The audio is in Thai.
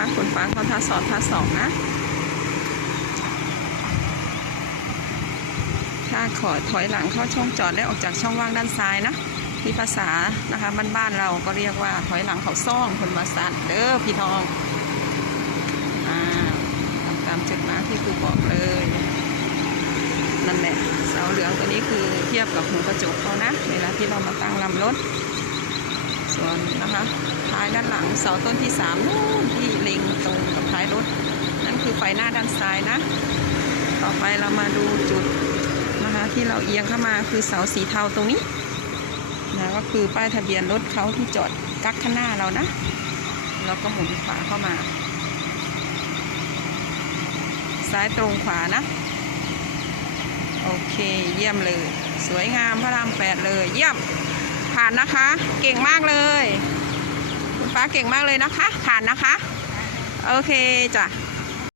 นะคะคุณฟ้าเขาทาสอบทาสองนะถ้าขอถอยหลังเข้าช่องจอดและออกจากช่องว่างด้านซ้ายนะที่ภาษานะคะบ้านๆเราก็เรียกว่าถอยหลังเขาซ่องคนมาสันเด้อพี่น้องอ่าทำตามจุดมาที่ครูบอกเลยนั่นแหละเสาเหลืองตัวนี้คือเทียบกับหัวกระจกเขานะเวลาที่เรามาตั้งลำรถ ส่วนนะคะท้ายด้านหลังเสาต้นที่สามนู่นที่เล็งตรงกับท้ายรถ นั่นคือไฟหน้าด้านซ้ายนะ ต่อไปเรามาดูจุดนะคะที่เราเอียงเข้ามาคือเสาสีเทาตรงนี้นะก็คือป้ายทะเบียนรถเขาที่จอดกักข้างหน้าเรานะเราก็หมุนขวาเข้ามา ซ้ายตรงขวานะ โอเคเยี่ยมเลย สวยงามพระรามแปดเลยเยี่ยม ผ่านนะคะ เก่งมากเลยคุณฟ้าเก่งมากเลยนะคะ ผ่านนะคะ โอเคจ้ะ